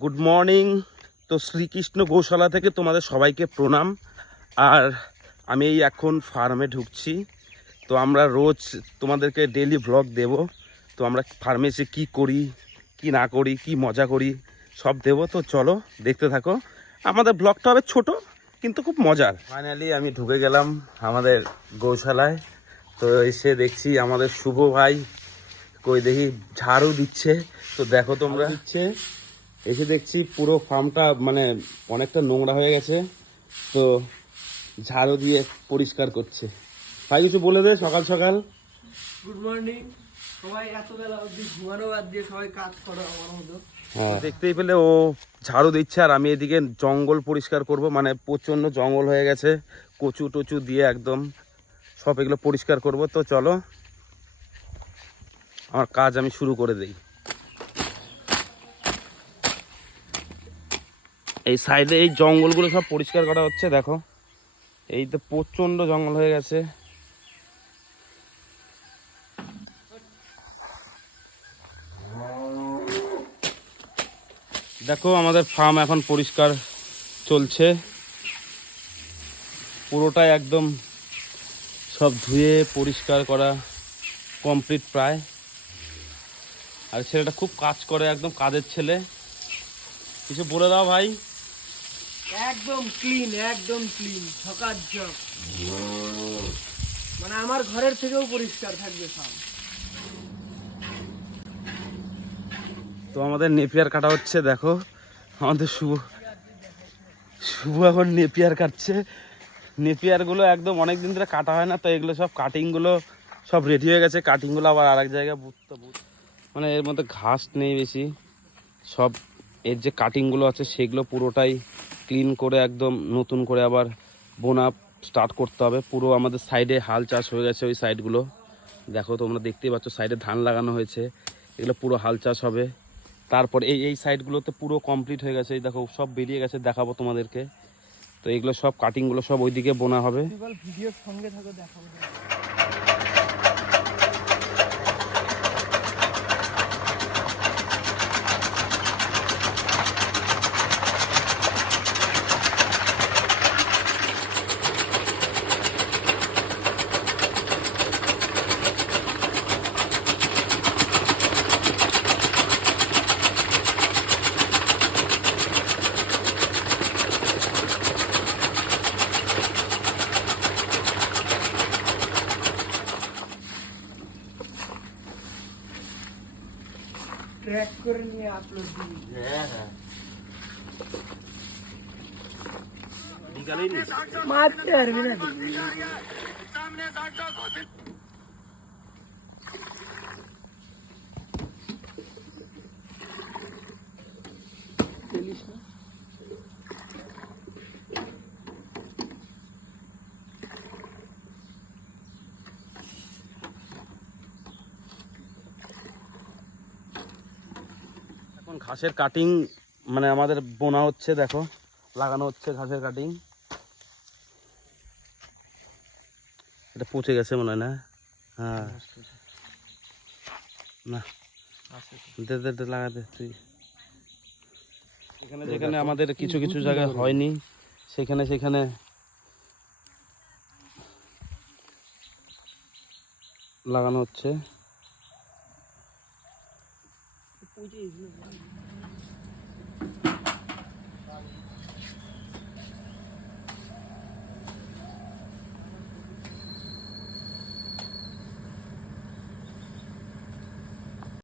Good morning. তো শ্রীকৃষ্ণ গৌশালা থেকে তোমাদের সবাইকে প্রণাম। আর আমি এই এখন ফার্মে ঢুকছি। তো আমরা রোজ তোমাদেরকে ডেইলি ব্লগ দেব। তো আমরা ফার্মে এসে কী করি কি না করি কি মজা করি সব দেব। তো চলো দেখতে থাকো। আমাদের ব্লগটা হবে ছোট কিন্তু খুব মজার। ফাইনালি আমি ঢুকে গেলাম আমাদের গৌশালায়। তো এসে দেখছি আমাদের শুভ ভাই কই দেখি ঝাড়ু দিচ্ছে। তো দেখো তোমরা দিচ্ছে, এসে দেখছি পুরো ফার্মটা মানে অনেকটা নোংরা হয়ে গেছে। তো ঝাড়ু দিয়ে পরিষ্কার করছে। ভাই কিছু বলে দে সকাল সকাল। গুড মর্নিং সবাই। এত বেলা অবধি ঘুমানো বাদ দিয়ে সবাই কাজ করো আমার মতো। হ্যাঁ, দেখতেই পেলে ও ঝাড়ু দিচ্ছে আর আমি এদিকে জঙ্গল পরিষ্কার করব। মানে প্রচণ্ড জঙ্গল হয়ে গেছে, কচু টচু দিয়ে একদম সব এগুলো পরিষ্কার করব। তো চলো আমার কাজ আমি শুরু করে দিই। এই সাইডে এই জঙ্গলগুলো সব পরিষ্কার করা হচ্ছে। দেখো এই তো প্রচণ্ড জঙ্গল হয়ে গেছে। দেখো আমাদের ফার্ম এখন পরিষ্কার চলছে, পুরোটাই একদম সব ধুয়ে পরিষ্কার করা কমপ্লিট প্রায়। আর ছেলেটা খুব কাজ করে, একদম কাজের ছেলে। কিছু বলে দাও ভাই। একদম ক্লিন, একদম ক্লিন, ঝকাঝক। মানে আমার ঘরের থেকেও পরিষ্কার থাকবে সব। তো আমাদের নেপিয়ার কাটা হচ্ছে। দেখো আমাদের শুভ শুভ এখন নেপিয়ার কাটছে। নেপিয়ারগুলো একদম অনেক দিন ধরে কাটা হয় না, তো এগুলো সব কাটিংগুলো সব রেডি হয়ে গেছে। কাটিংগুলো আবার আরেক জায়গায় মানে এর মধ্যে ঘাস নেই বেশি। সব এর যে কাটিংগুলো আছে সেগুলো পুরোটাই ক্লিন করে একদম নতুন করে আবার বোনা স্টার্ট করতে হবে। পুরো আমাদের সাইডে হাল চাষ হয়ে গেছে ওই সাইডগুলো। দেখো তোমরা দেখতেই পাচ্ছ সাইডে ধান লাগানো হয়েছে, এগুলো পুরো হাল চাষ হবে। তারপর এই সাইডগুলোতে পুরো কমপ্লিট হয়ে গেছে। এই দেখো সব বেরিয়ে গেছে, দেখাবো তোমাদেরকে। তো এগুলো সব কাটিংগুলো সব ওইদিকে বোনা হবে। ভিডিওর সঙ্গে থাকো, দেখাবো। ট্র্যাক করে নিয়ে আপলোড দিই। হ্যাঁ হ্যাঁ, বিকালেই মারতে পারবি না। এখন ঘাসের কাটিং মানে আমাদের বোনা হচ্ছে। দেখো লাগানো হচ্ছে ঘাসের কাটিং। এটা পচে গেছে মনে হয় না? হ্যাঁ না, দে দে দে লাগাতে তুই। যেখানে যেখানে আমাদের কিছু কিছু জায়গায় হয়নি সেখানে সেখানে লাগানো হচ্ছে।